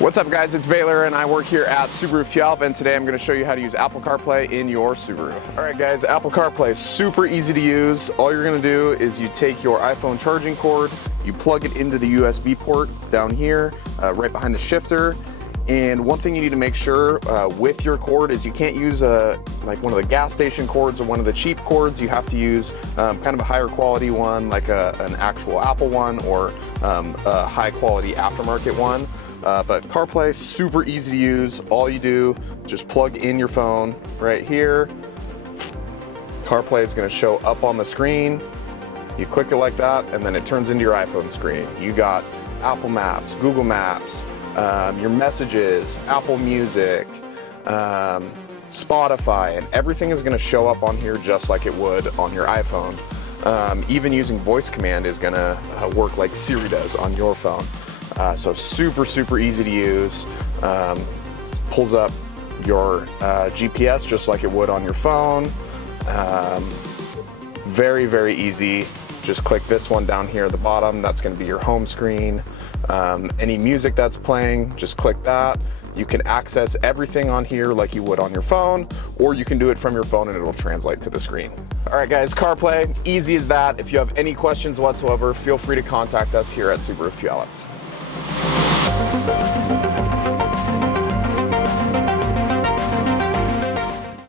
What's up guys, it's Baylor and I work here at Subaru Puyallup, and today I'm going to show you how to use Apple CarPlay in your Subaru. Alright guys, Apple CarPlay is super easy to use. All you're going to do is you take your iPhone charging cord, you plug it into the USB port down here, right behind the shifter. And one thing you need to make sure with your cord is you can't use like one of the gas station cords or one of the cheap cords. You have to use kind of a higher quality one, like an actual Apple one, or a high quality aftermarket one. But CarPlay, super easy to use. All you do, just plug in your phone right here. CarPlay is going to show up on the screen. You click it like that, and then it turns into your iPhone screen. You got Apple Maps, Google Maps, your messages, Apple Music, Spotify, and everything is going to show up on here just like it would on your iPhone. Even using voice command is going to work like Siri does on your phone. So super easy to use. Pulls up your GPS just like it would on your phone. Very easy. Just click this one down here at the bottom. That's going to be your home screen. Any music that's playing, just click that. You can access everything on here like you would on your phone, or you can do it from your phone and it'll translate to the screen. All right guys, CarPlay, easy as that. If you have any questions whatsoever, feel free to contact us here at Subaru Puyallup.